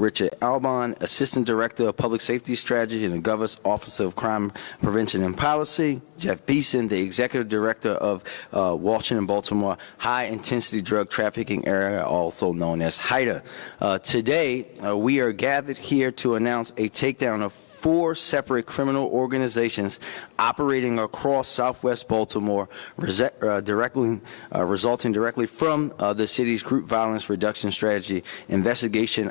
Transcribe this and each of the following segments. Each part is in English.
Richard Albon, Assistant Director of Public Safety Strategy in the Governor's Office of Crime Prevention and Policy. Jeff Beeson, the Executive Director of Washington, Baltimore High Intensity Drug Trafficking Area, also known as HIDTA. Today, we are gathered here to announce a takedown of 4 separate criminal organizations operating across Southwest Baltimore, resulting directly from the city's group violence reduction strategy investigation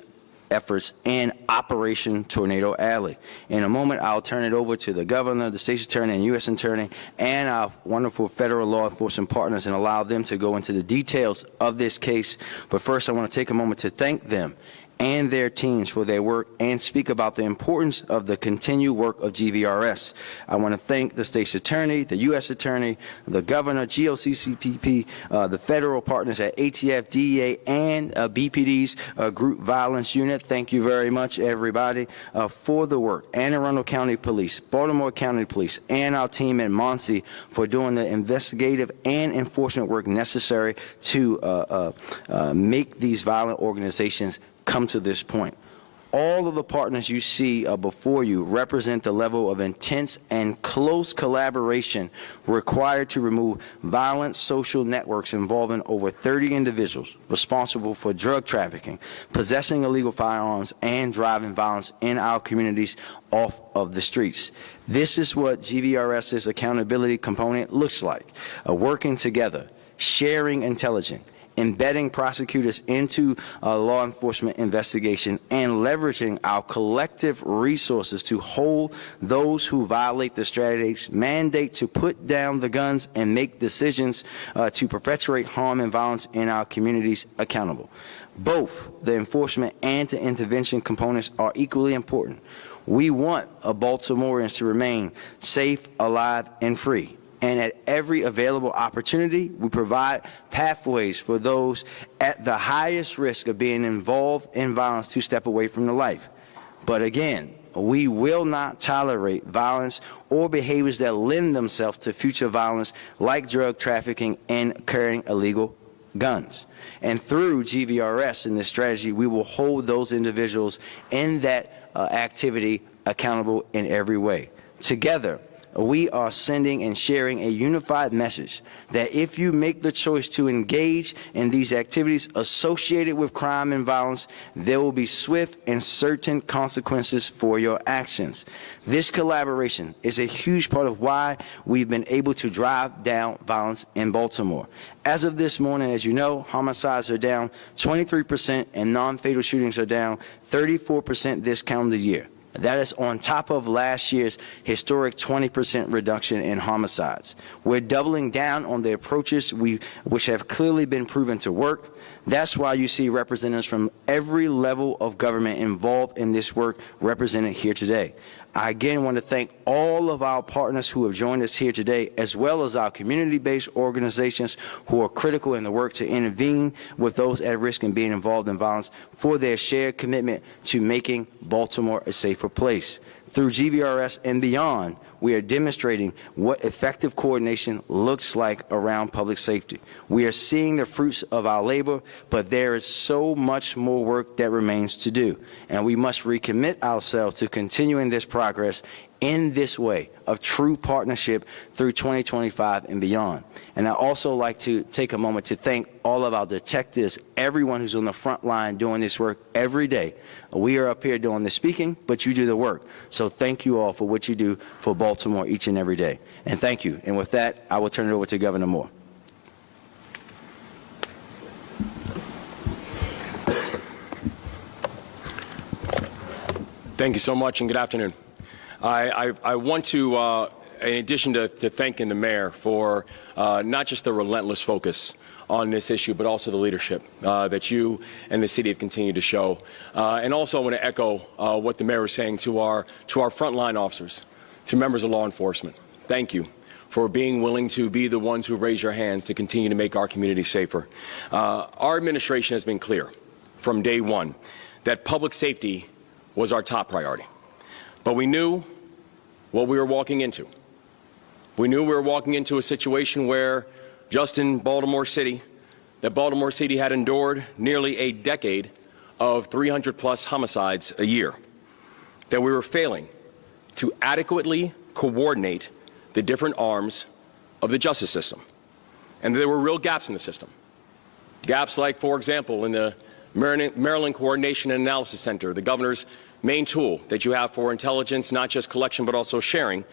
efforts and Operation Tornado Alley. In a moment, I'll turn it over to the governor, the state's attorney, and U.S. attorney, and our wonderful federal law enforcement partners, and allow them to go into the details of this case. But first, I want to take a moment to thank them and their teams for their work and speak about the importance of the continued work of GVRS. I want to thank the state's attorney, the U.S. attorney, the governor, GOCCPP, the federal partners at ATF, DEA, and BPD's group violence unit. Thank you very much, everybody, for the work. Anne Arundel County Police, Baltimore County Police, and our team at Muncie for doing the investigative and enforcement work necessary to make these violent organizations come to this point. All of the partners you see before you represent the level of intense and close collaboration required to remove violent social networks involving over 30 individuals responsible for drug trafficking, possessing illegal firearms, and driving violence in our communities off of the streets. This is what GVRS's accountability component looks like, working together, sharing intelligence, embedding prosecutors into law enforcement investigation, and leveraging our collective resources to hold those who violate the strategy's mandate to put down the guns and make decisions to perpetuate harm and violence in our communities accountable. Both the enforcement and the intervention components are equally important. We want Baltimoreans to remain safe, alive, and free. And at every available opportunity, we provide pathways for those at the highest risk of being involved in violence to step away from the life. But again, we will not tolerate violence or behaviors that lend themselves to future violence like drug trafficking and carrying illegal guns. And through GVRS in this strategy, we will hold those individuals in that activity accountable in every way. Together, we are sending and sharing a unified message that if you make the choice to engage in these activities associated with crime and violence, there will be swift and certain consequences for your actions. This collaboration is a huge part of why we've been able to drive down violence in Baltimore. As of this morning, as you know, homicides are down 23% and non-fatal shootings are down 34% this calendar year. That is on top of last year's historic 20% reduction in homicides. We're doubling down on the approaches which have clearly been proven to work. That's why you see representatives from every level of government involved in this work represented here today. I again want to thank all of our partners who have joined us here today, as well as our community-based organizations who are critical in the work to intervene with those at risk and being involved in violence, for their shared commitment to making Baltimore a safer place. Through GVRS and beyond, we are demonstrating what effective coordination looks like around public safety. We are seeing the fruits of our labor, but there is so much more work that remains to do, and we must recommit ourselves to continuing this progress in this way of true partnership through 2025 and beyond. And I'd also like to take a moment to thank all of our detectives, everyone who's on the front line doing this work every day. We are up here doing the speaking, but you do the work. So thank you all for what you do for Baltimore each and every day. And thank you. And with that, I will turn it over to Governor Moore. Thank you so much, and good afternoon. I want to, in addition to thanking the mayor for not just the relentless focus on this issue, but also the leadership that you and the city have continued to show. And also I want to echo what the mayor was saying to our frontline officers, to members of law enforcement. Thank you for being willing to be the ones who raise your hands to continue to make our community safer. Our administration has been clear from day one that public safety was our top priority. But we knew what we were walking into. We knew we were walking into a situation where, just in Baltimore City, that Baltimore City had endured nearly a decade of 300-plus homicides a year, that we were failing to adequately coordinate the different arms of the justice system, and there were real gaps in the system. Gaps like, for example, in the Maryland Coordination and Analysis Center, the governor's main tool that you have for intelligence, not just collection but also sharing,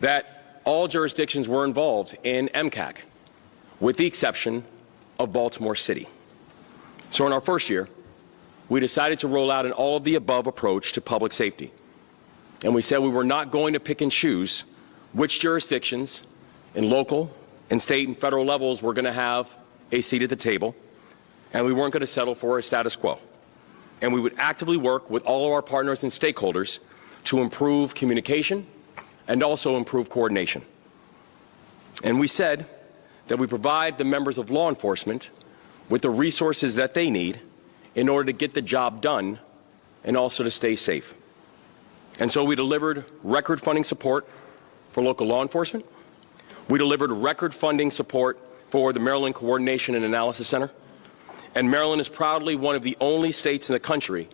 that all jurisdictions were involved in MCAC, with the exception of Baltimore City. So in our first year, we decided to roll out an all-of-the-above approach to public safety. And we said we were not going to pick and choose which jurisdictions in local and state and federal levels were going to have a seat at the table, and we weren't going to settle for a status quo. And we would actively work with all of our partners and stakeholders to improve communication and also improve coordination. And we said that we provide the members of law enforcement with the resources that they need in order to get the job done and also to stay safe. And so we delivered record funding support for local law enforcement. We delivered record funding support for the Maryland Coordination and Analysis Center. And Maryland is proudly one of the only states in the country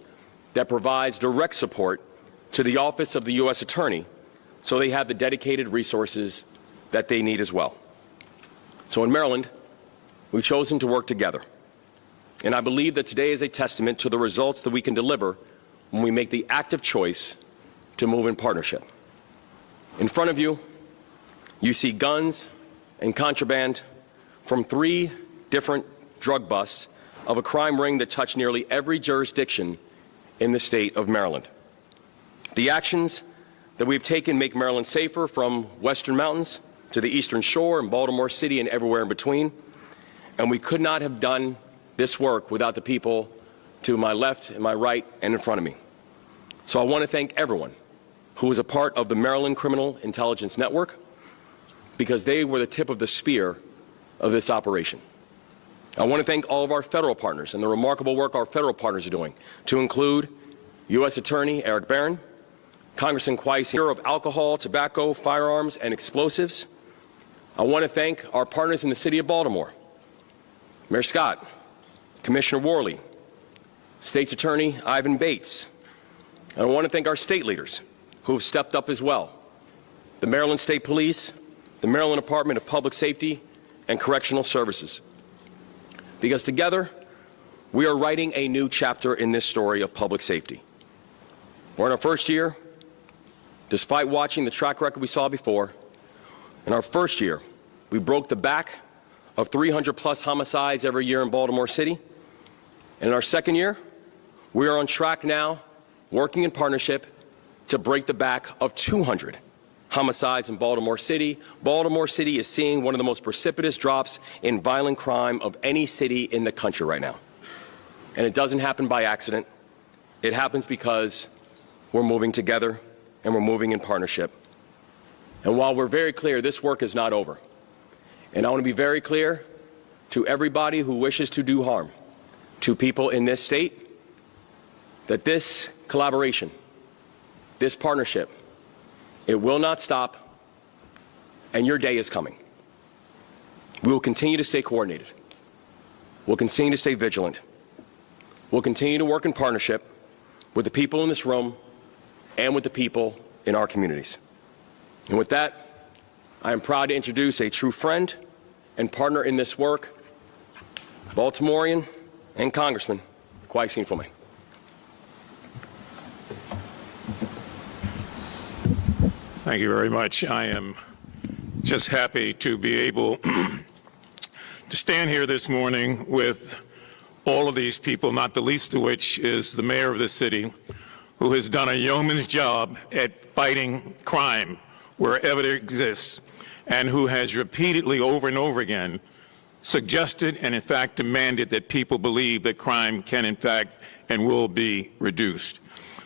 that provides direct support to the Office of the U.S. Attorney, so they have the dedicated resources that they need as well. So in Maryland, we've chosen to work together. And I believe that today is a testament to the results that we can deliver when we make the active choice to move in partnership. In front of you, you see guns and contraband from 3 different drug busts of a crime ring that touched nearly every jurisdiction in the state of Maryland. The actions that we've taken make Maryland safer, from Western Mountains to the Eastern Shore and Baltimore City and everywhere in between. And we could not have done this work without the people to my left and my right and in front of me. So I want to thank everyone who was a part of the Maryland Criminal Intelligence Network, because they were the tip of the spear of this operation. I want to thank all of our federal partners and the remarkable work our federal partners are doing, to include U.S. Attorney Erek Barron, Congressman Bureau of Alcohol, Tobacco, Firearms, and Explosives. I want to thank our partners in the City of Baltimore, Mayor Scott, Commissioner Worley, State's Attorney Ivan Bates. And I want to thank our state leaders who have stepped up as well, the Maryland State Police, the Maryland Department of Public Safety and Correctional Services. Because together, we are writing a new chapter in this story of public safety. We're in our first year. Despite watching the track record we saw before, in our first year, we broke the back of 300-plus homicides every year in Baltimore City. And in our second year, we are on track now, working in partnership, to break the back of 200 homicides in Baltimore City. Baltimore City is seeing one of the most precipitous drops in violent crime of any city in the country right now. And it doesn't happen by accident. It happens because we're moving together and we're moving in partnership. And while we're very clear, this work is not over. And I want to be very clear to everybody who wishes to do harm to people in this state, that this collaboration, this partnership, it will not stop, and your day is coming. We will continue to stay coordinated. We'll continue to stay vigilant. We'll continue to work in partnership with the people in this room and with the people in our communities. And with that, I am proud to introduce a true friend and partner in this work, Baltimorean and Congressman Kwasi Mfume. Thank you very much. I am just happy to be able to stand here this morning with all of these people, not the least of which is the mayor of the city, who has done a yeoman's job at fighting crime wherever it exists, and who has repeatedly, over and over again, suggested and in fact demanded that people believe that crime can in fact and will be reduced.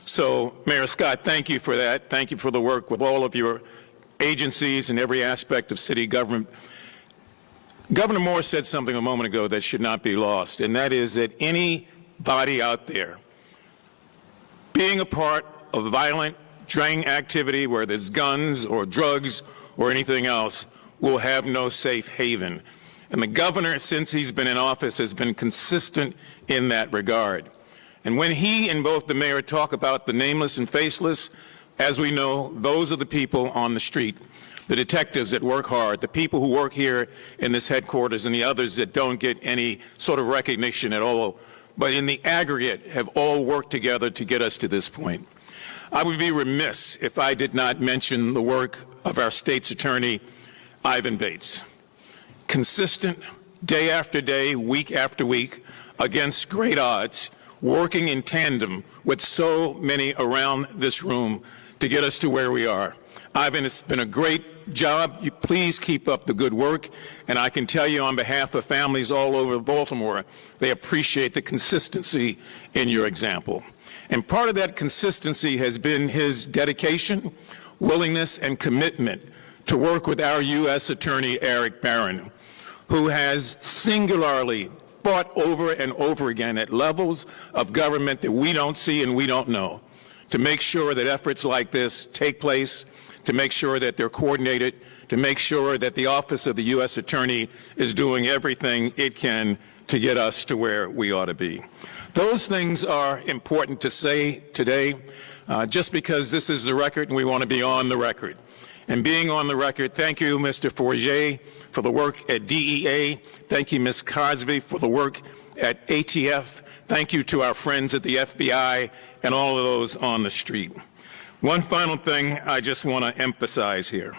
So, Mayor Scott, thank you for that. Thank you for the work with all of your agencies and every aspect of city government. Governor Moore said something a moment ago that should not be lost, and that is that anybody out there being a part of violent gang activity, where there's guns or drugs or anything else, will have no safe haven. And the governor, since he's been in office, has been consistent in that regard. And when he and both the mayor talk about the nameless and faceless, as we know, those are the people on the street, the detectives that work hard, the people who work here in this headquarters, and the others that don't get any sort of recognition at all, but in the aggregate have all worked together to get us to this point. I would be remiss if I did not mention the work of our state's attorney, Ivan Bates. Consistent, day after day, week after week, against great odds, working in tandem with so many around this room to get us to where we are. Ivan, it's been a great job. You please keep up the good work. And I can tell you on behalf of families all over Baltimore, they appreciate the consistency in your example. And part of that consistency has been his dedication, willingness, and commitment to work with our U.S. Attorney Erek Barron, who has singularly fought over and over again at levels of government that we don't see and we don't know, to make sure that efforts like this take place, to make sure that they're coordinated, to make sure that the Office of the U.S. Attorney is doing everything it can to get us to where we ought to be. Those things are important to say today, just because this is the record and we want to be on the record. And being on the record, thank you, Mr. Forget, for the work at DEA. Thank you, Ms. Cosby, for the work at ATF. Thank you to our friends at the FBI and all of those on the street. One final thing I just want to emphasize here.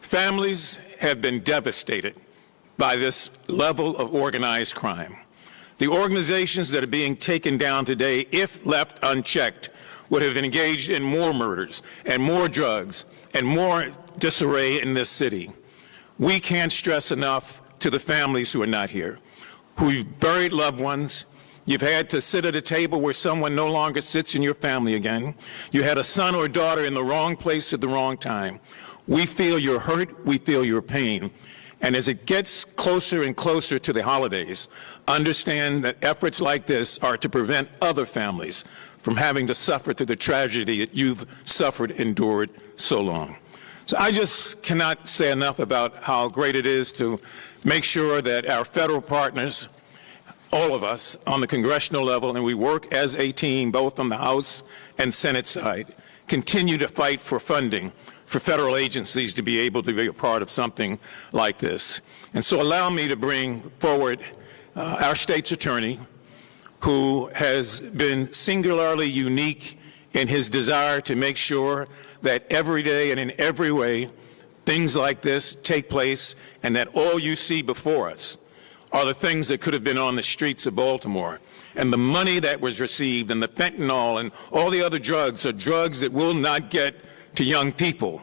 Families have been devastated by this level of organized crime. The organizations that are being taken down today, if left unchecked, would have engaged in more murders and more drugs and more disarray in this city. We can't stress enough to the families who are not here, who've buried loved ones. You've had to sit at a table where someone no longer sits in your family again. You had a son or a daughter in the wrong place at the wrong time. We feel your hurt, we feel your pain. And as it gets closer and closer to the holidays, understand that efforts like this are to prevent other families from having to suffer through the tragedy that you've suffered, endured so long. So I just cannot say enough about how great it is to make sure that our federal partners, all of us on the congressional level, and we work as a team both on the House and Senate side, continue to fight for funding for federal agencies to be able to be a part of something like this. And so allow me to bring forward our state's attorney, who has been singularly unique in his desire to make sure that every day and in every way things like this take place, and that all you see before us are the things that could have been on the streets of Baltimore. And the money that was received and the fentanyl and all the other drugs are drugs that will not get to young people.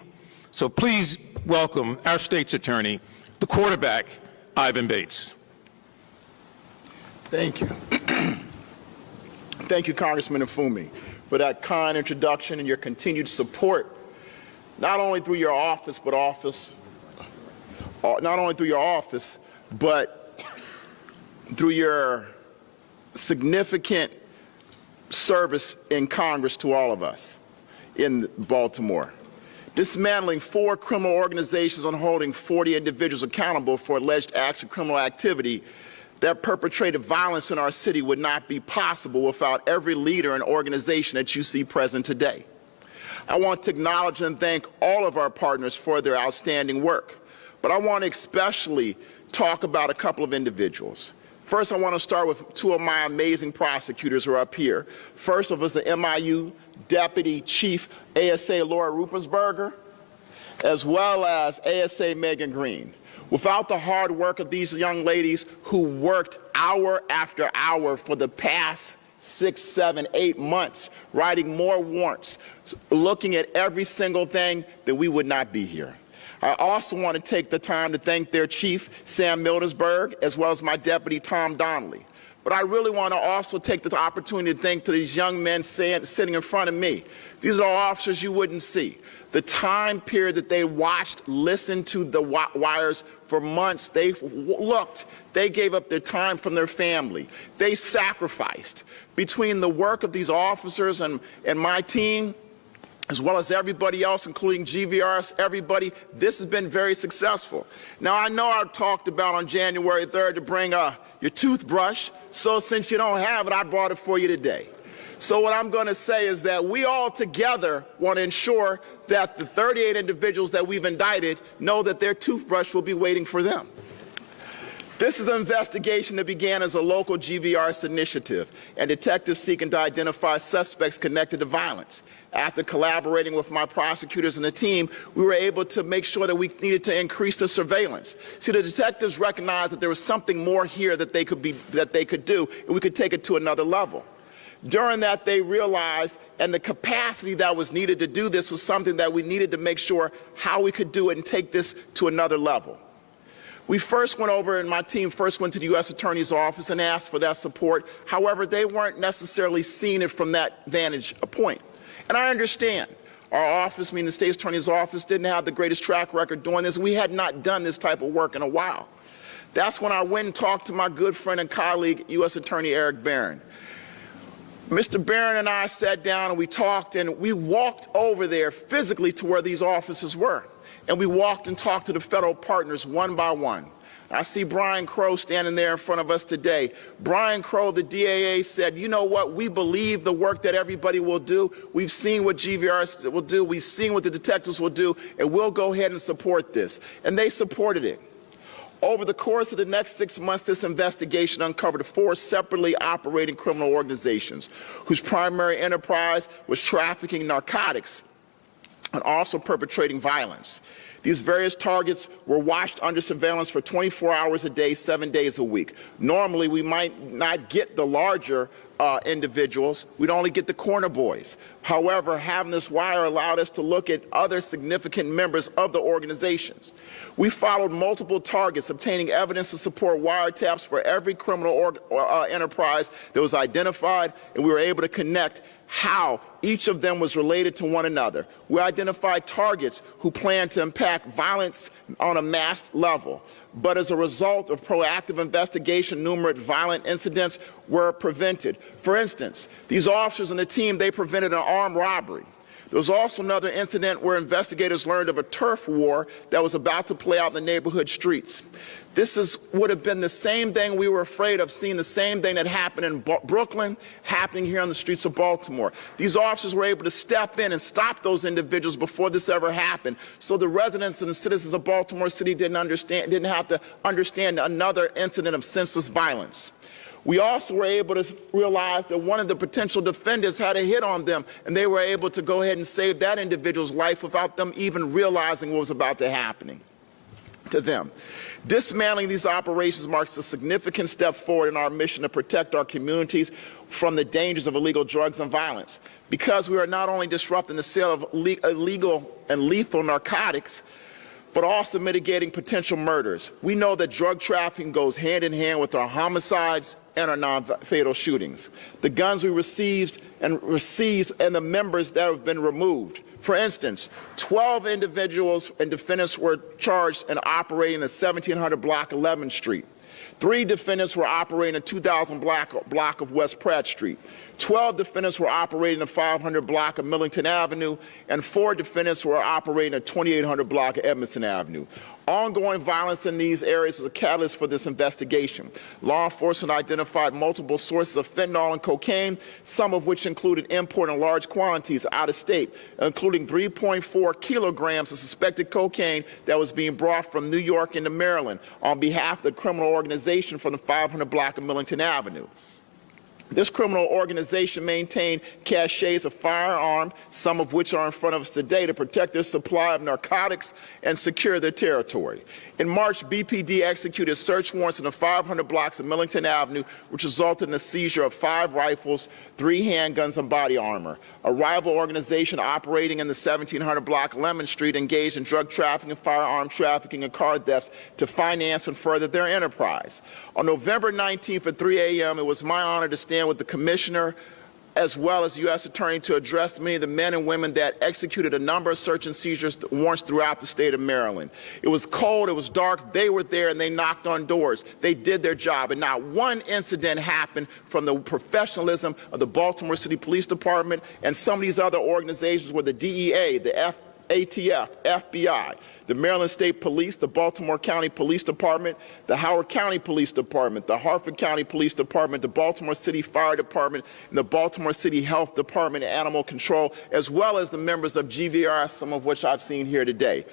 So please welcome our state's attorney, the quarterback, Ivan Bates. Thank you. Thank you, Congressman Afumi, for that kind introduction and your continued support, not only through your office, but through your significant service in Congress to all of us in Baltimore. Dismantling 4 criminal organizations and holding 40 individuals accountable for alleged acts of criminal activity that perpetrated violence in our city would not be possible without every leader and organization that you see present today. I want to acknowledge and thank all of our partners for their outstanding work, but I want to especially talk about a couple of individuals. First, I want to start with 2 of my amazing prosecutors who are up here. First of us, the MIU Deputy Chief ASA Laura Ruppersberger, as well as ASA Megan Green. Without the hard work of these young ladies who worked hour after hour for the past 6, 7, 8 months, writing more warrants, looking at every single thing, that we would not be here. I also want to take the time to thank their chief, Sam Mildesberg, as well as my deputy, Tom Donnelly. But I really want to also take the opportunity to thank these young men sitting in front of me. These are officers you wouldn't see. The time period that they watched, listened to the wires for months, they looked, they gave up their time from their family. They sacrificed. Between the work of these officers and my team, as well as everybody else, including GVRs, everybody, this has been very successful. Now, I know I talked about on January 3rd to bring your toothbrush, so since you don't have it, I brought it for you today. So what I'm going to say is that we all together want to ensure that the 38 individuals that we've indicted know that their toothbrush will be waiting for them. This is an investigation that began as a local GVRS initiative and detectives seeking to identify suspects connected to violence. After collaborating with my prosecutors and the team, we were able to make sure that we needed to increase the surveillance. See, the detectives recognized that there was something more here that they could do, and we could take it to another level. During that, they realized, and the capacity that was needed to do this was something that we needed to make sure how we could do it and take this to another level. We first went over, and my team first went to the U.S. Attorney's Office and asked for that support. However, they weren't necessarily seeing it from that vantage point. And I understand. Our office, meaning the State Attorney's Office, didn't have the greatest track record doing this. We had not done this type of work in a while. That's when I went and talked to my good friend and colleague, U.S. Attorney Erek Barron. Mr. Barron and I sat down and we talked, and we walked over there physically to where these offices were. And we walked and talked to the federal partners one by one. I see Brian Crow standing there in front of us today. Brian Crow, the DAA, said, you know what, we believe the work that everybody will do. We've seen what GVRS will do. We've seen what the detectives will do, and we'll go ahead and support this. And they supported it. Over the course of the next 6 months, this investigation uncovered 4 separately operating criminal organizations whose primary enterprise was trafficking narcotics and also perpetrating violence. These various targets were watched under surveillance for 24 hours a day, 7 days a week. Normally, we might not get the larger individuals. We'd only get the corner boys. However, having this wire allowed us to look at other significant members of the organizations. We followed multiple targets, obtaining evidence to support wiretaps for every criminal enterprise that was identified, and we were able to connect how each of them was related to one another. We identified targets who planned to impact violence on a mass level. But as a result of proactive investigation, numerous violent incidents were prevented. For instance, these officers and the team, they prevented an armed robbery. There was also another incident where investigators learned of a turf war that was about to play out in the neighborhood streets. This would have been the same thing we were afraid of, seeing the same thing that happened in Brooklyn, happening here on the streets of Baltimore. These officers were able to step in and stop those individuals before this ever happened. So the residents and the citizens of Baltimore City didn't have to understand another incident of senseless violence. We also were able to realize that one of the potential defendants had a hit on them, and they were able to go ahead and save that individual's life without them even realizing what was about to happen to them. Dismantling these operations marks a significant step forward in our mission to protect our communities from the dangers of illegal drugs and violence. Because we are not only disrupting the sale of illegal and lethal narcotics, but also mitigating potential murders. We know that drug trafficking goes hand in hand with our homicides and our non-fatal shootings. The guns we received and the members that have been removed. For instance, 12 individuals and defendants were charged in operating the 1700 block 11th Street. 3 defendants were operating the 2000 block of West Pratt Street. 12 defendants were operating the 500 block of Millington Avenue, and 4 defendants were operating the 2800 block of Edmondson Avenue. Ongoing violence in these areas was a catalyst for this investigation. Law enforcement identified multiple sources of fentanyl and cocaine, some of which included import in large quantities out of state, including 3.4 kilograms of suspected cocaine that was being brought from New York into Maryland on behalf of the criminal organization from the 500 block of Millington Avenue. This criminal organization maintained caches of firearms, some of which are in front of us today, to protect their supply of narcotics and secure their territory. In March, BPD executed search warrants in the 500 blocks of Millington Avenue, which resulted in the seizure of 5 rifles, 3 handguns, and body armor. A rival organization operating in the 1700 block Lemon Street engaged in drug trafficking, firearm trafficking, and car thefts to finance and further their enterprise. On November 19th at 3 a.m., it was my honor to stand with the Commissioner as well as U.S. Attorney to address many of the men and women that executed a number of search and seizures warrants throughout the state of Maryland. It was cold, it was dark, they were there and they knocked on doors. They did their job, and not one incident happened from the professionalism of the Baltimore City Police Department and some of these other organizations where the DEA, the ATF, FBI, the Maryland State Police, the Baltimore County Police Department, the Howard County Police Department, the Harford County Police Department, the Baltimore City Fire Department, and the Baltimore City Health Department and Animal Control, as well as the members of GVRS, some of which I've seen here today.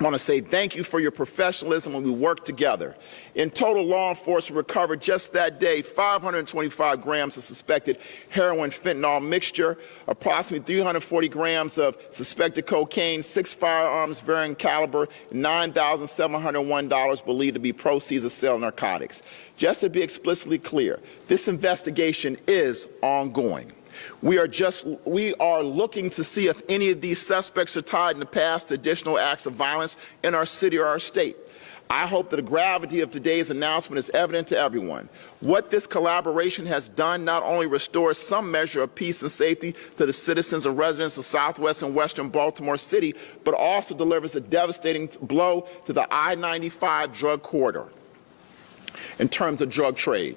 I want to say thank you for your professionalism when we work together. In total, law enforcement recovered just that day 525 grams of suspected heroin fentanyl mixture, approximately 340 grams of suspected cocaine, 6 firearms varying caliber, and $9,701 believed to be proceeds of sale of narcotics. Just to be explicitly clear, this investigation is ongoing. We are looking to see if any of these suspects are tied in the past to additional acts of violence in our city or our state. I hope that the gravity of today's announcement is evident to everyone. What this collaboration has done not only restores some measure of peace and safety to the citizens and residents of Southwest and Western Baltimore City, but also delivers a devastating blow to the I-95 drug corridor in terms of drug trade.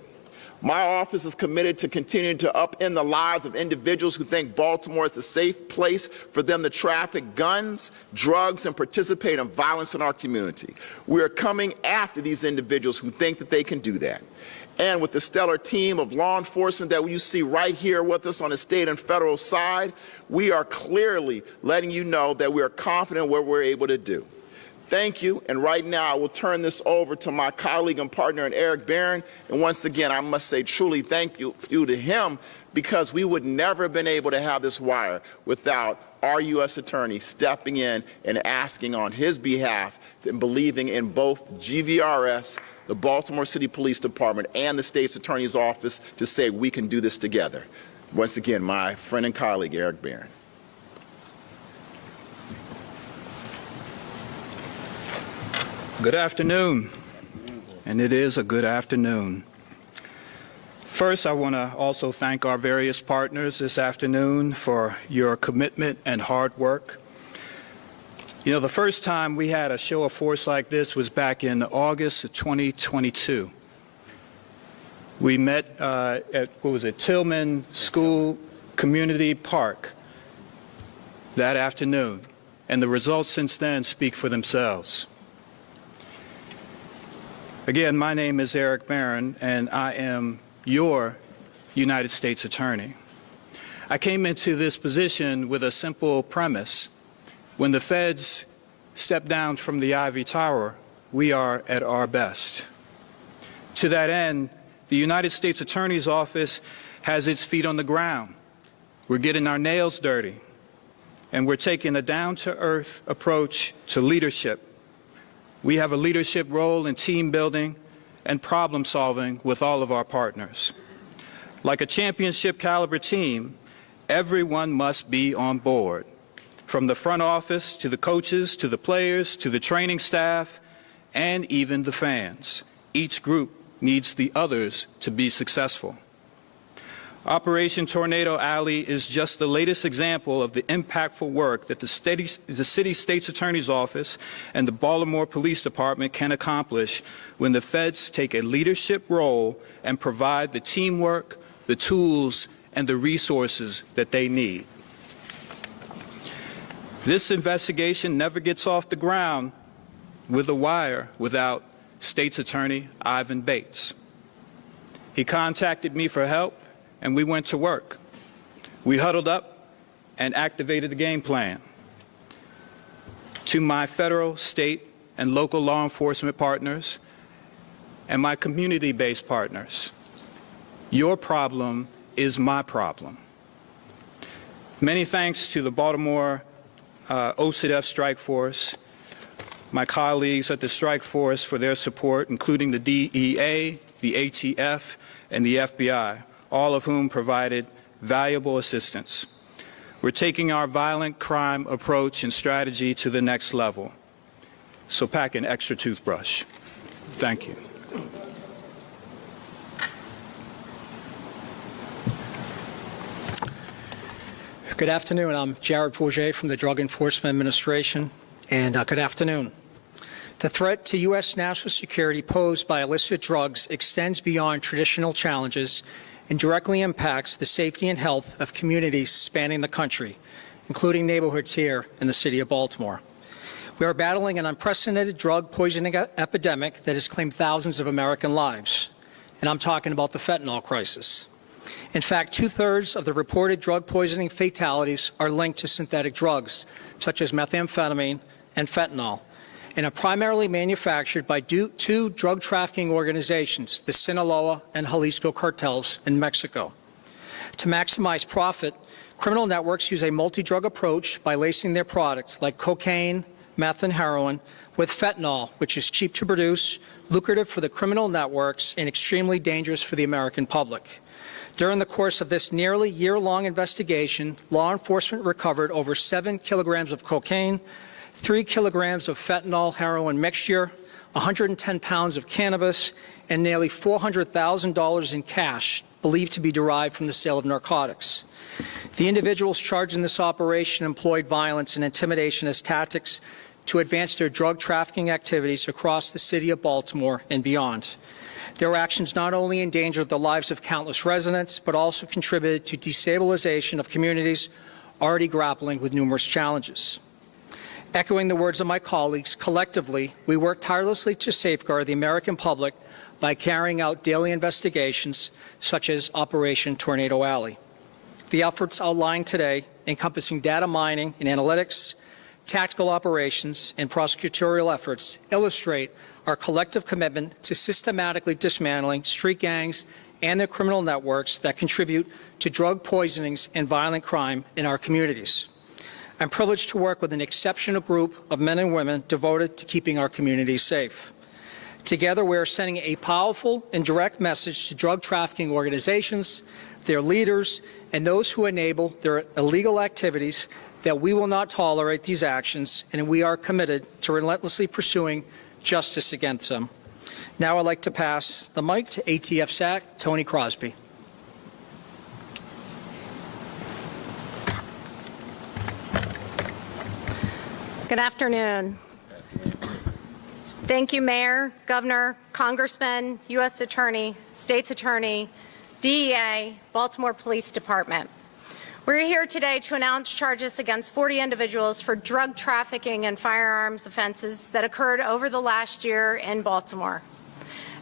My office is committed to continuing to upend the lives of individuals who think Baltimore is a safe place for them to traffic guns, drugs, and participate in violence in our community. We are coming after these individuals who think that they can do that. And with the stellar team of law enforcement that you see right here with us on the state and federal side, we are clearly letting you know that we are confident in what we're able to do. Thank you, and right now I will turn this over to my colleague and partner Erek Barron, and once again I must say truly thank you to him, because we would never have been able to have this wire without our U.S. Attorney stepping in and asking on his behalf and believing in both GVRS, the Baltimore City Police Department, and the State's Attorney's Office to say we can do this together. Once again, my friend and colleague Erek Barron. Good afternoon, and it is a good afternoon. First, I want to also thank our various partners this afternoon for your commitment and hard work. You know, the first time we had a show of force like this was back in August of 2022. We met at, Tillman School Community Park that afternoon, and the results since then speak for themselves. Again, my name is Erek Barron, and I am your United States Attorney. I came into this position with a simple premise. When the feds step down from the ivory tower, we are at our best. To that end, the United States Attorney's Office has its feet on the ground. We're getting our nails dirty, and we're taking a down-to-earth approach to leadership. We have a leadership role in team building and problem solving with all of our partners. Like a championship caliber team, everyone must be on board, from the front office to the coaches, to the players, to the training staff, and even the fans. Each group needs the others to be successful. Operation Tornado Alley is just the latest example of the impactful work that the city State's Attorney's Office and the Baltimore Police Department can accomplish when the feds take a leadership role and provide the teamwork, the tools, and the resources that they need. This investigation never gets off the ground with a wire without State's Attorney Ivan Bates. He contacted me for help, and we went to work. We huddled up and activated the game plan. To my federal, state, and local law enforcement partners, and my community-based partners, your problem is my problem. Many thanks to the Baltimore OCDF Strike Force, my colleagues at the Strike Force for their support, including the DEA, the ATF, and the FBI, all of whom provided valuable assistance. We're taking our violent crime approach and strategy to the next level. So pack an extra toothbrush. Thank you. Good afternoon. I'm Jared Forget from the Drug Enforcement Administration, and good afternoon. The threat to U.S. national security posed by illicit drugs extends beyond traditional challenges and directly impacts the safety and health of communities spanning the country, including neighborhoods here in the city of Baltimore. We are battling an unprecedented drug poisoning epidemic that has claimed thousands of American lives, and I'm talking about the fentanyl crisis. In fact, 2/3 of the reported drug poisoning fatalities are linked to synthetic drugs, such as methamphetamine and fentanyl, and are primarily manufactured by two drug trafficking organizations, the Sinaloa and Jalisco cartels in Mexico. To maximize profit, criminal networks use a multi-drug approach by lacing their products, like cocaine, meth, and heroin, with fentanyl, which is cheap to produce, lucrative for the criminal networks, and extremely dangerous for the American public. During the course of this nearly year-long investigation, law enforcement recovered over 7 kilograms of cocaine, 3 kilograms of fentanyl heroin mixture, 110 pounds of cannabis, and nearly $400,000 in cash, believed to be derived from the sale of narcotics. The individuals charged in this operation employed violence and intimidation as tactics to advance their drug trafficking activities across the city of Baltimore and beyond. Their actions not only endangered the lives of countless residents, but also contributed to destabilization of communities already grappling with numerous challenges. Echoing the words of my colleagues, collectively, we work tirelessly to safeguard the American public by carrying out daily investigations, such as Operation Tornado Alley. The efforts outlined today, encompassing data mining and analytics, tactical operations, and prosecutorial efforts, illustrate our collective commitment to systematically dismantling street gangs and their criminal networks that contribute to drug poisonings and violent crime in our communities. I'm privileged to work with an exceptional group of men and women devoted to keeping our communities safe. Together, we are sending a powerful and direct message to drug trafficking organizations, their leaders, and those who enable their illegal activities that we will not tolerate these actions, and we are committed to relentlessly pursuing justice against them. Now I'd like to pass the mic to ATF SAC Tony Crosby. Good afternoon. Thank you, Mayor, Governor, Congressman, U.S. Attorney, State's Attorney, DEA, Baltimore Police Department. We're here today to announce charges against 40 individuals for drug trafficking and firearms offenses that occurred over the last year in Baltimore.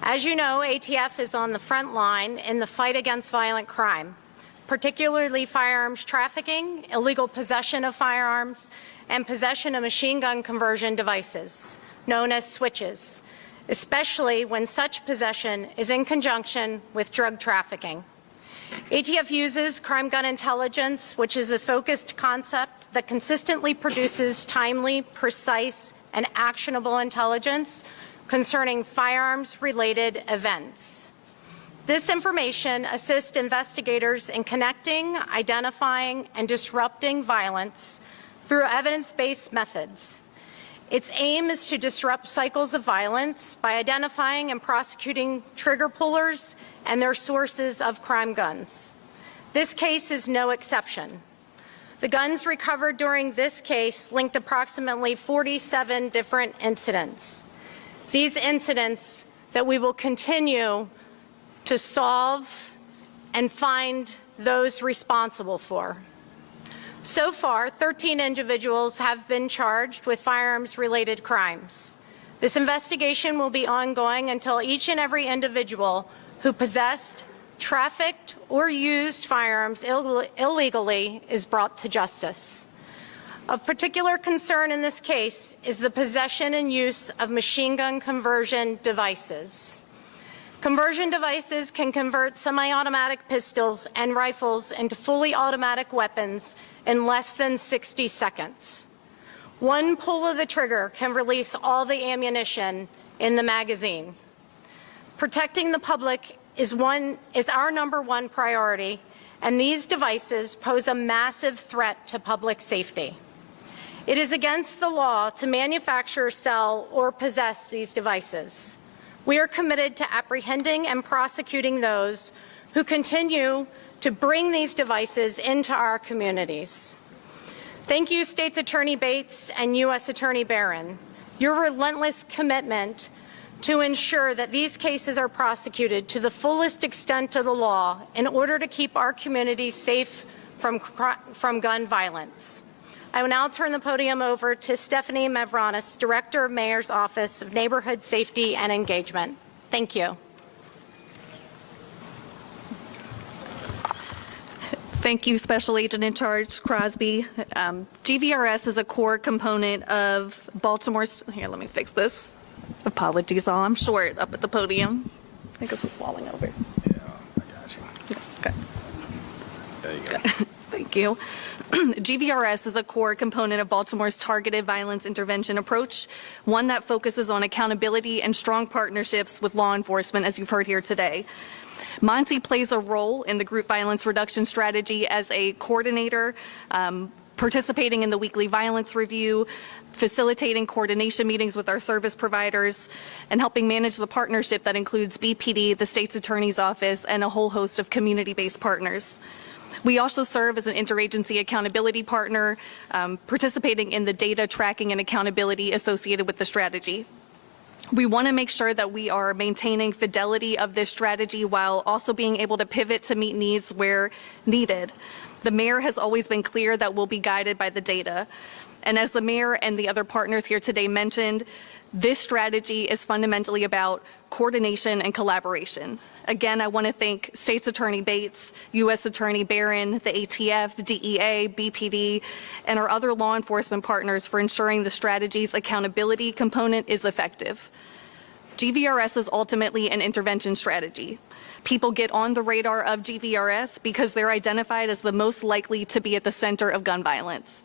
As you know, ATF is on the front line in the fight against violent crime, particularly firearms trafficking, illegal possession of firearms, and possession of machine gun conversion devices, known as switches, especially when such possession is in conjunction with drug trafficking. ATF uses crime gun intelligence, which is a focused concept that consistently produces timely, precise, and actionable intelligence concerning firearms-related events. This information assists investigators in connecting, identifying, and disrupting violence through evidence-based methods. Its aim is to disrupt cycles of violence by identifying and prosecuting trigger pullers and their sources of crime guns. This case is no exception. The guns recovered during this case linked approximately 47 different incidents. These incidents that we will continue to solve and find those responsible for. So far, 13 individuals have been charged with firearms-related crimes. This investigation will be ongoing until each and every individual who possessed, trafficked, or used firearms illegally is brought to justice. Of particular concern in this case is the possession and use of machine gun conversion devices. Conversion devices can convert semi-automatic pistols and rifles into fully automatic weapons in less than 60 seconds. One pull of the trigger can release all the ammunition in the magazine. Protecting the public is our #1 priority, and these devices pose a massive threat to public safety. It is against the law to manufacture, sell, or possess these devices. We are committed to apprehending and prosecuting those who continue to bring these devices into our communities. Thank you, State's Attorney Bates and U.S. Attorney Barron. Your relentless commitment to ensure that these cases are prosecuted to the fullest extent of the law in order to keep our communities safe from gun violence. I will now turn the podium over to Stephanie Mavronis, Director of Mayor's Office of Neighborhood Safety and Engagement. Thank you. Thank you, Special Agent in Charge Crosby. GVRS is a core component of Baltimore's, here, let me fix this. Apologies all, I'm short up at the podium. I think this is falling over. Yeah, I got you. Okay. There you go. Thank you. GVRS is a core component of Baltimore's targeted violence intervention approach, one that focuses on accountability and strong partnerships with law enforcement, as you've heard here today. Monty plays a role in the group violence reduction strategy as a coordinator, participating in the weekly violence review, facilitating coordination meetings with our service providers, and helping manage the partnership that includes BPD, the state's attorney's office, and a whole host of community-based partners. We also serve as an interagency accountability partner, participating in the data tracking and accountability associated with the strategy. We want to make sure that we are maintaining fidelity of this strategy while also being able to pivot to meet needs where needed. The mayor has always been clear that we'll be guided by the data. And as the mayor and the other partners here today mentioned, this strategy is fundamentally about coordination and collaboration. Again, I want to thank State's Attorney Bates, U.S. Attorney Barron, the ATF, DEA, BPD, and our other law enforcement partners for ensuring the strategy's accountability component is effective. GVRS is ultimately an intervention strategy. People get on the radar of GVRS because they're identified as the most likely to be at the center of gun violence.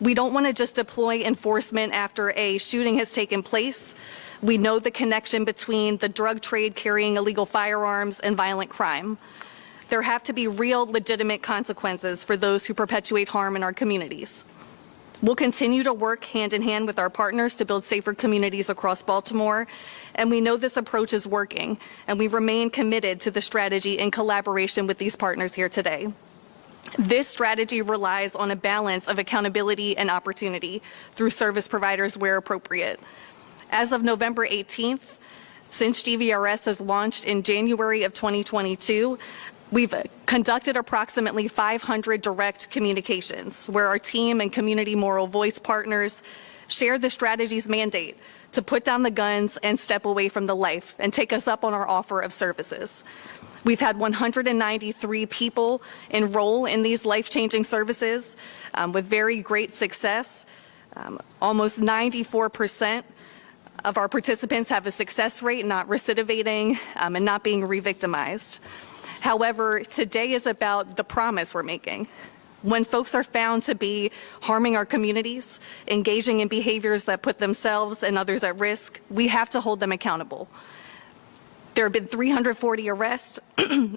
We don't want to just deploy enforcement after a shooting has taken place. We know the connection between the drug trade carrying illegal firearms and violent crime. There have to be real, legitimate consequences for those who perpetuate harm in our communities. We'll continue to work hand in hand with our partners to build safer communities across Baltimore, and we know this approach is working, and we remain committed to the strategy in collaboration with these partners here today. This strategy relies on a balance of accountability and opportunity through service providers where appropriate. As of November 18th, since GVRS has launched in January of 2022, we've conducted approximately 500 direct communications where our team and community moral voice partners share the strategy's mandate to put down the guns and step away from the life and take us up on our offer of services. We've had 193 people enroll in these life-changing services with very great success. Almost 94% of our participants have a success rate, not recidivating and not being re-victimized. However, today is about the promise we're making. When folks are found to be harming our communities, engaging in behaviors that put themselves and others at risk, we have to hold them accountable. There have been 340 arrests,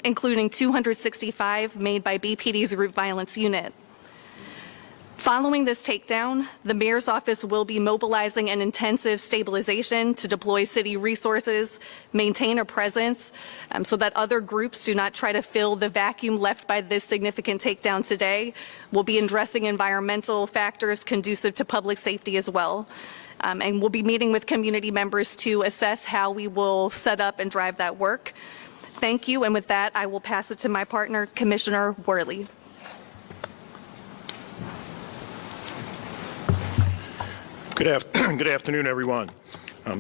including 265 made by BPD's Group Violence Unit. Following this takedown, the mayor's office will be mobilizing an intensive stabilization to deploy city resources, maintain a presence so that other groups do not try to fill the vacuum left by this significant takedown today. We'll be addressing environmental factors conducive to public safety as well. And we'll be meeting with community members to assess how we will set up and drive that work. Thank you, and with that, I will pass it to my partner, Commissioner Worley. Good afternoon, everyone.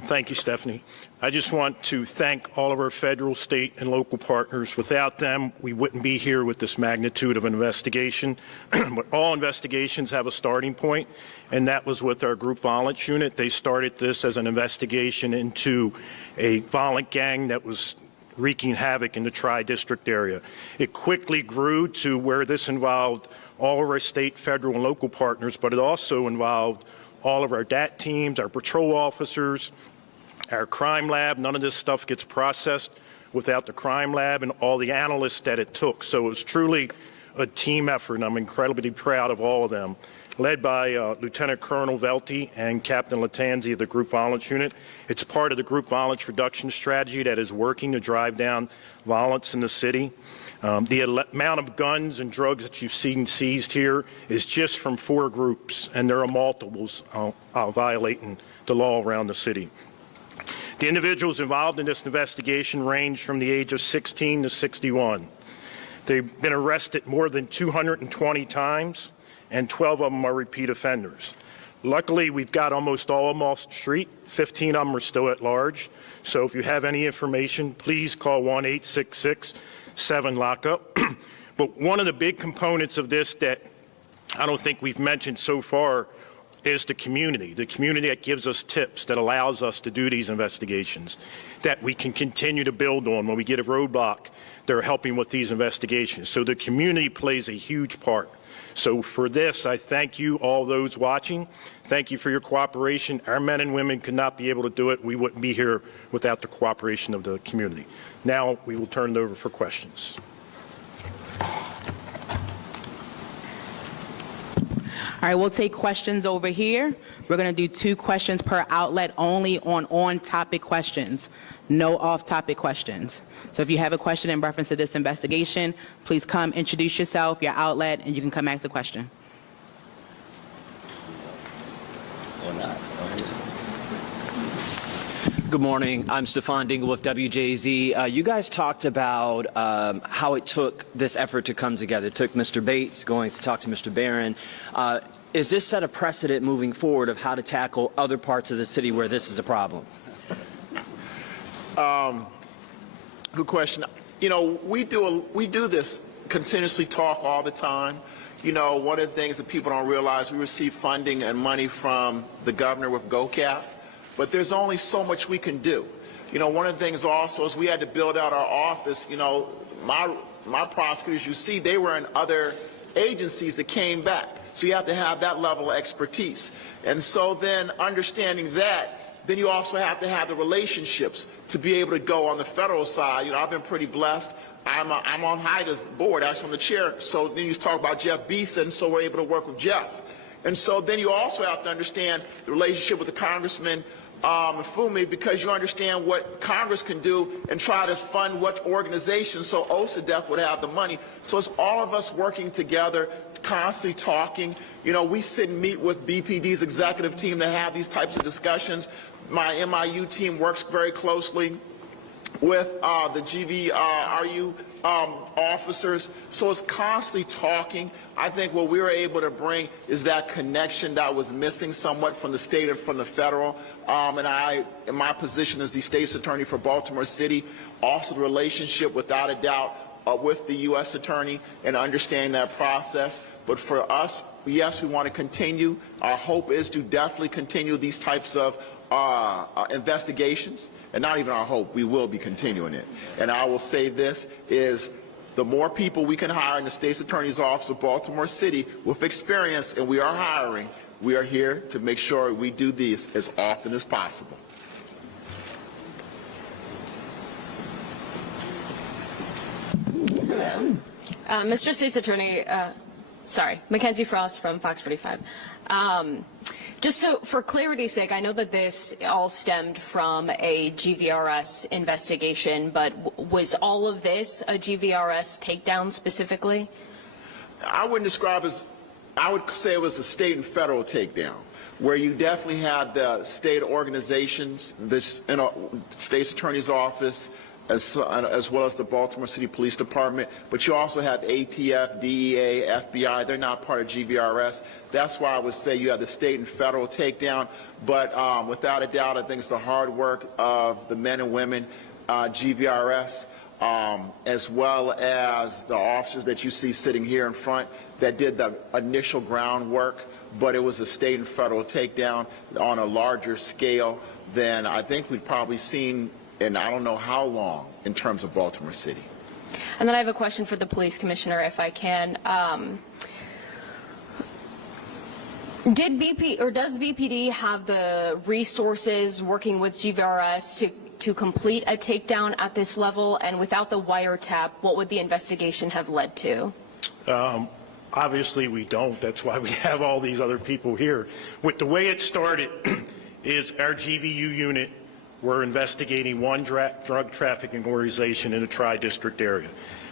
Thank you, Stephanie. I just want to thank all of our federal, state, and local partners. Without them, we wouldn't be here with this magnitude of an investigation. But all investigations have a starting point, and that was with our group violence unit. They started this as an investigation into a violent gang that was wreaking havoc in the Tri-District area. It quickly grew to where this involved all of our state, federal, and local partners, but it also involved all of our DAT teams, our patrol officers, our crime lab. None of this stuff gets processed without the crime lab and all the analysts that it took. So it was truly a team effort, and I'm incredibly proud of all of them, led by Lieutenant Colonel Velty and Captain Latanzi of the Group Violence Unit. It's part of the Group Violence Reduction Strategy that is working to drive down violence in the city. The amount of guns and drugs that you've seen seized here is just from 4 groups, and there are multiples violating the law around the city. The individuals involved in this investigation range from the age of 16 to 61. They've been arrested more than 220 times, and 12 of them are repeat offenders. Luckily, we've got almost all of them off the street. 15 of them are still at large. So if you have any information, please call 1-866-7-LOCK-UP. But one of the big components of this that I don't think we've mentioned so far is the community that gives us tips, that allows us to do these investigations, that we can continue to build on when we get a roadblock. They're helping with these investigations. So the community plays a huge part. So for this, I thank you, all those watching. Thank you for your cooperation. Our men and women could not be able to do it. We wouldn't be here without the cooperation of the community. Now we will turn it over for questions. All right, we'll take questions over here. We're going to do 2 questions per outlet, only on-topic questions, no off-topic questions. So if you have a question in reference to this investigation, please come introduce yourself, your outlet, and you can come ask the question. Good morning. I'm Stefan Dingle with WJZ. You guys talked about how it took this effort to come together. It took Mr. Bates going to talk to Mr. Barron. Is this set a precedent moving forward of how to tackle other parts of the city where this is a problem? Good question. You know, we do this continuously talk all the time. You know, one of the things that people don't realize, we receive funding and money from the governor with GOCAP, but there's only so much we can do. You know, one of the things also is we had to build out our office. You know, my prosecutors, you see, they were in other agencies that came back. So you have to have that level of expertise. And so then understanding that, then you also have to have the relationships to be able to go on the federal side. You know, I've been pretty blessed. I'm on HIDA's board, actually on the chair. So then you talk about Jeff Beeson, so we're able to work with Jeff. And so then you also have to understand the relationship with the Congressman Fumi, because you understand what Congress can do and try to fund what organizations, so OSADEF would have the money. So it's all of us working together, constantly talking. You know, we sit and meet with BPD's executive team to have these types of discussions. My MIU team works very closely with the GVRU officers. So it's constantly talking. I think what we were able to bring is that connection that was missing somewhat from the state and from the federal. And I, in my position as the state's attorney for Baltimore City, also the relationship, without a doubt, with the U.S. attorney and understanding that process. But for us, yes, we want to continue. Our hope is to definitely continue these types of investigations. And not even our hope, we will be continuing it. And I will say this is, the more people we can hire in the state's attorney's office of Baltimore City with experience, and we are hiring, we are here to make sure we do these as often as possible. Mr. State's Attorney, Mackenzie Frost from Fox 45. Just so for clarity's sake, I know that this all stemmed from a GVRS investigation, but was all of this a GVRS takedown specifically? I wouldn't describe as, I would say it was a state and federal takedown, where you definitely had the state organizations, this, you know, state's attorney's office, as well as the Baltimore City Police Department, but you also have ATF, DEA, FBI. They're not part of GVRS. That's why I would say you have the state and federal takedown, but without a doubt, I think it's the hard work of the men and women, GVRS, as well as the officers that you see sitting here in front that did the initial groundwork, but it was a state and federal takedown on a larger scale than I think we've probably seen in I don't know how long in terms of Baltimore City. And then I have a question for the police commissioner, if I can. Does BPD have the resources working with GVRS to complete a takedown at this level? And without the wiretap, what would the investigation have led to? Obviously we don't. That's why we have all these other people here. With the way it started is our GVU unit were investigating one drug trafficking organization in a tri-district area.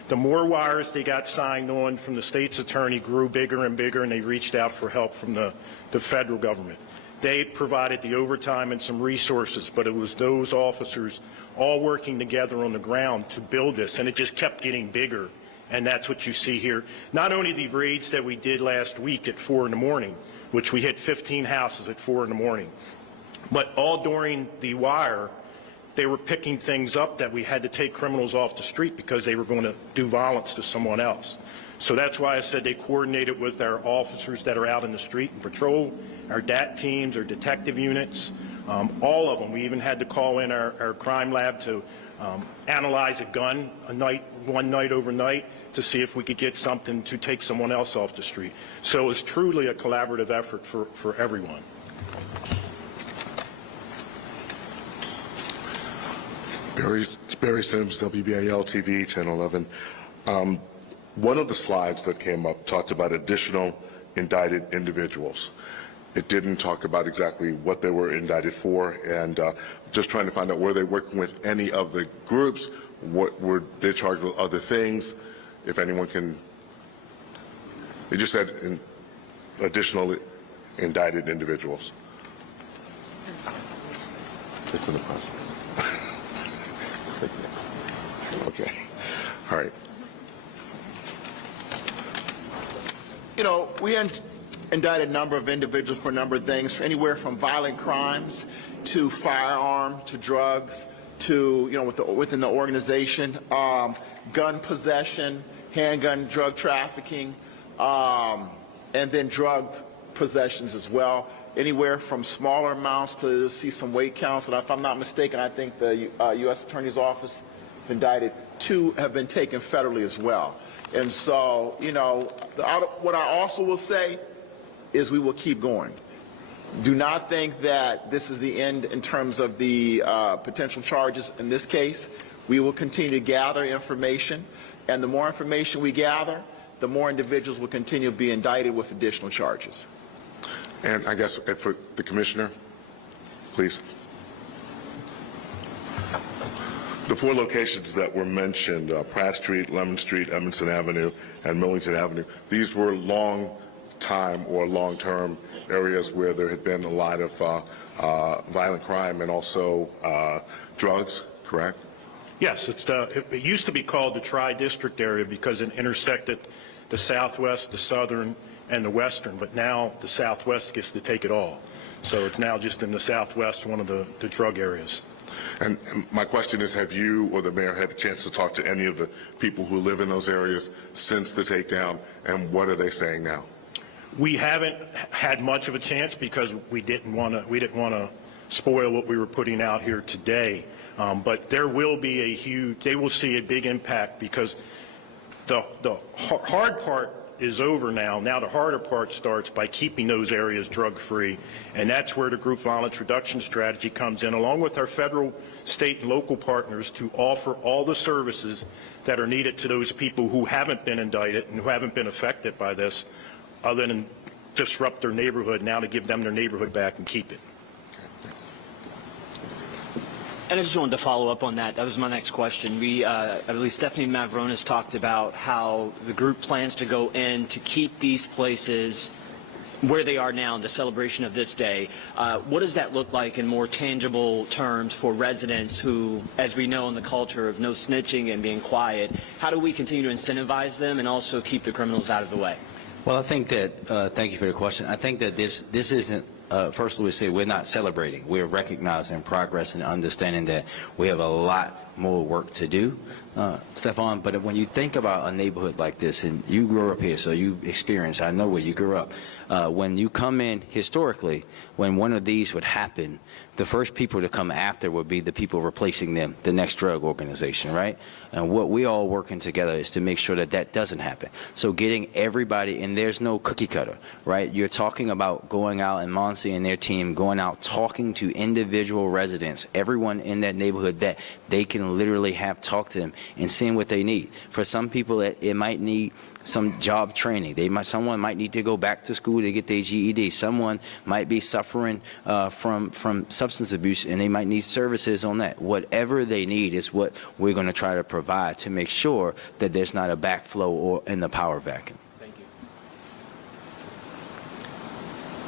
The more wires they got signed on from the state's attorney grew bigger and bigger, and they reached out for help from the federal government. They provided the overtime and some resources, but it was those officers all working together on the ground to build this, and it just kept getting bigger And that's what you see here. Not only the raids that we did last week at 4 in the morning, which we hit 15 houses at 4 in the morning, but all during the wire, they were picking things up that we had to take criminals off the street because they were going to do violence to someone else. So that's why I said they coordinated with our officers that are out in the street and patrol, our DAT teams, our detective units, all of them. We even had to call in our crime lab to analyze a gun one night overnight to see if we could get something to take someone else off the street. So it was truly a collaborative effort for everyone. Barry Sims, WBAL TV, Channel 11. One of the slides that came up talked about additional indicted individuals. It didn't talk about exactly what they were indicted for, and just trying to find out, were they working with any of the groups? What were they charged with other things? If anyone can, they just said additional indicted individuals. It's in the press. Okay. All right. You know, we indicted a number of individuals for a number of things, anywhere from violent crimes to firearm to drugs to, you know, within the organization, gun possession, handgun, drug trafficking, and then drug possessions as well. Anywhere from smaller amounts to see some weight counts. And if I'm not mistaken, I think the U.S. Attorney's Office indicted 2 have been taken federally as well. And so, you know, what I also will say is we will keep going. Do not think that this is the end in terms of the potential charges in this case. We will continue to gather information, and the more information we gather, the more individuals will continue to be indicted with additional charges. And I guess for the commissioner, please. The 4 locations that were mentioned, Pratt Street, Lemon Street, Edmondson Avenue, and Millington Avenue, these were long-time or long-term areas where there had been a lot of violent crime and also drugs, correct? Yes, it used to be called the Tri-District area because it intersected the Southwest, the Southern, and the Western, but now the Southwest gets to take it all. So it's now just in the Southwest, one of the drug areas. And my question is, have you or the mayor had a chance to talk to any of the people who live in those areas since the takedown, and what are they saying now? We haven't had much of a chance because we didn't want to spoil what we were putting out here today. But there will be they will see a big impact because the hard part is over now. Now the harder part starts by keeping those areas drug-free, and that's where the group violence reduction strategy comes in, along with our federal, state, and local partners to offer all the services that are needed to those people who haven't been indicted and who haven't been affected by this, other than disrupt their neighborhood, now to give them their neighborhood back and keep it. And I just wanted to follow up on that. That was my next question. I believe Stephanie Mavronis talked about how the group plans to go in to keep these places where they are now in the celebration of this day. What does that look like in more tangible terms for residents who, as we know in the culture of no snitching and being quiet, how do we continue to incentivize them and also keep the criminals out of the way? Well, I think that, thank you for the question. I think that this isn't, first we say we're not celebrating. We're recognizing progress and understanding that we have a lot more work to do, Stefan. But when you think about a neighborhood like this, and you grew up here, so you experienced, I know where you grew up. When you come in historically, when one of these would happen, the first people to come after would be the people replacing them, the next drug organization, right? And what we all working together is to make sure that that doesn't happen. So getting everybody, and there's no cookie cutter, right? You're talking about going out, and Monsi and their team going out talking to individual residents, everyone in that neighborhood, that they can literally have talk to them and seeing what they need. For some people, it might need some job training. Someone might need to go back to school to get their GED. Someone might be suffering from substance abuse, and they might need services on that. Whatever they need is what we're going to try to provide to make sure that there's not a backflow or in the power vacuum. Thank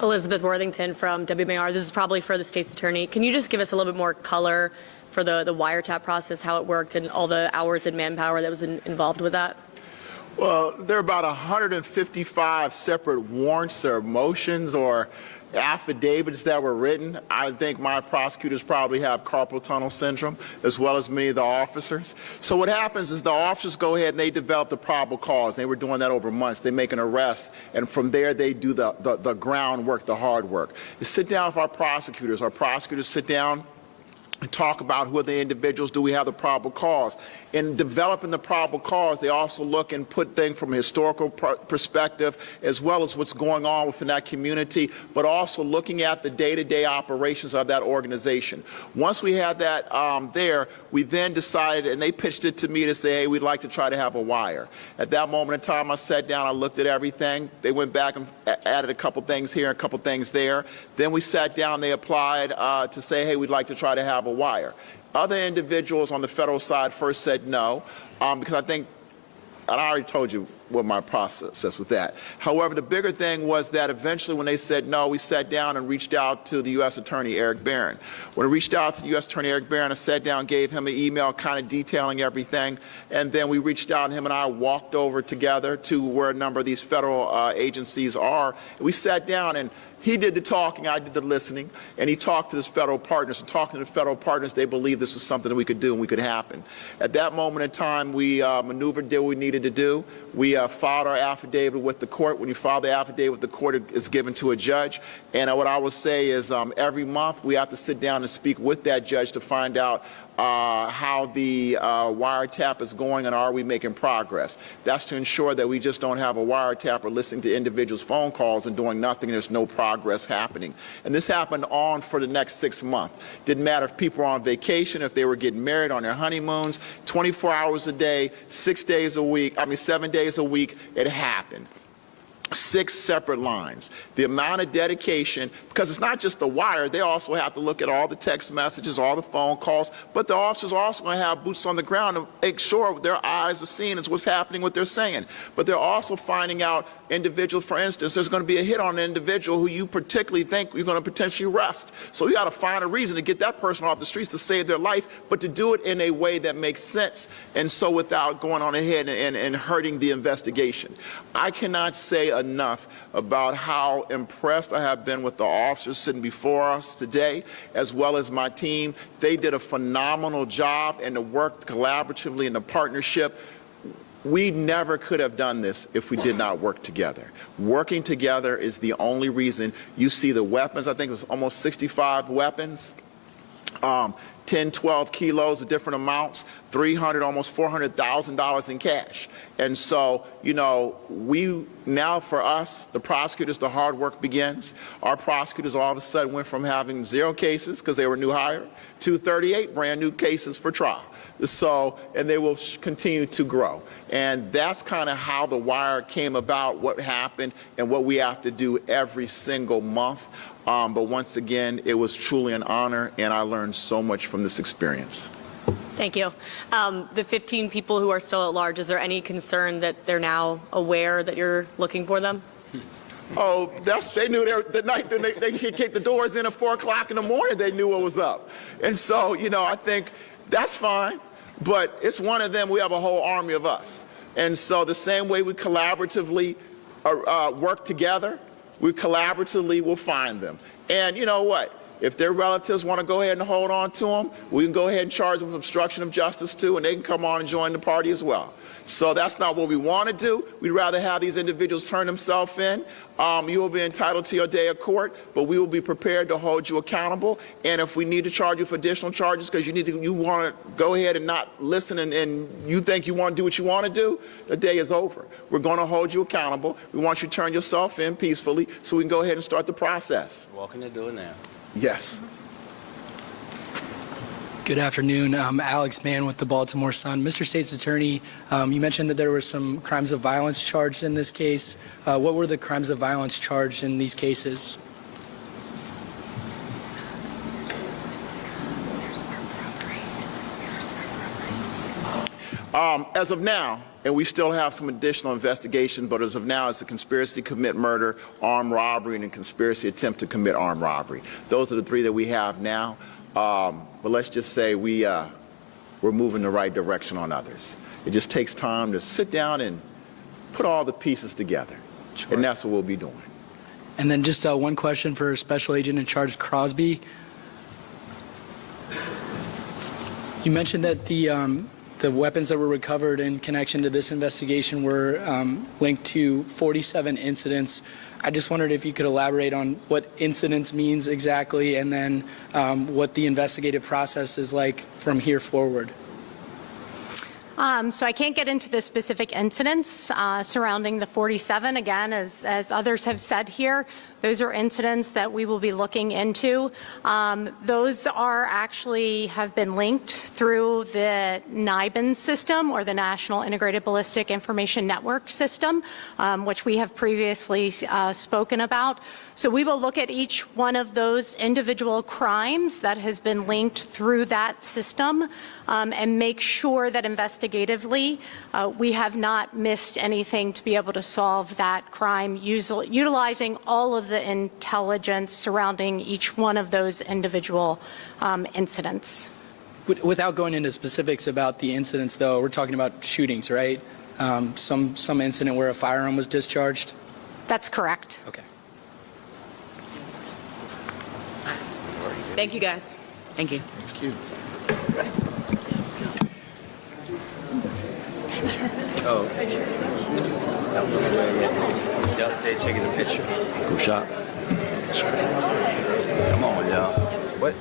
you. Elizabeth Worthington from WMAR. This is probably for the state's attorney. Can you just give us a little bit more color for the wiretap process, how it worked, and all the hours and manpower that was involved with that? Well, there are about 155 separate warrants or motions or affidavits that were written. I think my prosecutors probably have carpal tunnel syndrome, as well as many of the officers. So what happens is the officers go ahead and they develop the probable cause. They were doing that over months. They make an arrest, and from there they do the groundwork, the hard work. You sit down with our prosecutors. Our prosecutors sit down and talk about who are the individuals, do we have the probable cause. In developing the probable cause, they also look and put things from a historical perspective, as well as what's going on within that community, but also looking at the day-to-day operations of that organization. Once we had that there, we then decided, and they pitched it to me to say, hey, we'd like to try to have a wire. At that moment in time, I sat down, I looked at everything. They went back and added a couple things here, a couple things there. Then we sat down, they applied to say, hey, we'd like to try to have a wire. Other individuals on the federal side first said no, because I think, and I already told you what my process is with that. However, the bigger thing was that eventually when they said no, we sat down and reached out to the U.S. Attorney Erek Barron. When I reached out to the U.S. Attorney Erek Barron, I sat down, gave him an email kind of detailing everything, and then we reached out, and him and I walked over together to where a number of these federal agencies are. We sat down, and he did the talking, I did the listening, and he talked to his federal partners. And talking to the federal partners, they believed this was something that we could do and we could happen. At that moment in time, we maneuvered, did what we needed to do. We filed our affidavit with the court. When you file the affidavit with the court, it is given to a judge. And what I would say is every month we have to sit down and speak with that judge to find out how the wiretap is going and are we making progress. That's to ensure that we just don't have a wiretapper listening to individuals' phone calls and doing nothing and there's no progress happening. And this happened on for the next 6 months. Didn't matter if people were on vacation, if they were getting married, on their honeymoons, 24 hours a day, 7 days a week, it happened. 6 separate lines. The amount of dedication, because it's not just the wire, they also have to look at all the text messages, all the phone calls, but the officers are also going to have boots on the ground to make sure their eyes are seeing is what's happening, what they're saying. But they're also finding out individuals, for instance, there's going to be a hit on an individual who you particularly think you're going to potentially arrest. So you got to find a reason to get that person off the streets to save their life, but to do it in a way that makes sense, and so without going on ahead and hurting the investigation. I cannot say enough about how impressed I have been with the officers sitting before us today, as well as my team. They did a phenomenal job, and the work collaboratively in the partnership. We never could have done this if we did not work together. Working together is the only reason you see the weapons. I think it was almost 65 weapons. 10, 12 kilos of different amounts, $300,000, almost $400,000 in cash. And so, you know, now for us, the prosecutors, the hard work begins. Our prosecutors all of a sudden went from having 0 cases because they were new hire to 38 brand new cases for trial. So, and they will continue to grow. And that's kind of how the wire came about, what happened, and what we have to do every single month. But once again, it was truly an honor, and I learned so much from this experience. Thank you. The 15 people who are still at large, is there any concern that they're now aware that you're looking for them? Oh, they knew the night that they kicked the doors in at 4 o'clock in the morning, they knew what was up. And so, you know, I think that's fine, but it's one of them. We have a whole army of us. And so the same way we collaboratively work together, we collaboratively will find them. And you know what? If their relatives want to go ahead and hold on to them, we can go ahead and charge them with obstruction of justice too, and they can come on and join the party as well. So that's not what we want to do. We'd rather have these individuals turn themselves in. You will be entitled to your day of court, but we will be prepared to hold you accountable. And if we need to charge you for additional charges because you want to go ahead and not listen and you think you want to do what you want to do, the day is over. We're going to hold you accountable. We want you to turn yourself in peacefully so we can go ahead and start the process. Welcome to do it now. Yes. Good afternoon. I'm Alex Mann with the Baltimore Sun. Mr. State's Attorney, you mentioned that there were some crimes of violence charged in this case. What were the crimes of violence charged in these cases? As of now, and we still have some additional investigation, but as of now, it's a conspiracy to commit murder, armed robbery, and a conspiracy attempt to commit armed robbery. Those are the 3 that we have now. But let's just say we're moving the right direction on others. It just takes time to sit down and put all the pieces together. And that's what we'll be doing. And then just one question for Special Agent in Charge Crosby. You mentioned that the weapons that were recovered in connection to this investigation were linked to 47 incidents. I just wondered if you could elaborate on what incidents means exactly, and then what the investigative process is like from here forward. So I can't get into the specific incidents surrounding the 47. Again, as others have said here, those are incidents that we will be looking into. Those are actually have been linked through the NIBIN system, or the National Integrated Ballistic Information Network system, which we have previously spoken about. So we will look at each one of those individual crimes that has been linked through that system and make sure that investigatively we have not missed anything to be able to solve that crime, utilizing all of the intelligence surrounding each one of those individual incidents. Without going into specifics about the incidents, though, we're talking about shootings, right? Some incident where a firearm was discharged? That's correct. Okay. Thank you, guys. Thank you. Thank you. Oh, okay. Yep, they're taking a picture. Go shot. Come on, y'all. What?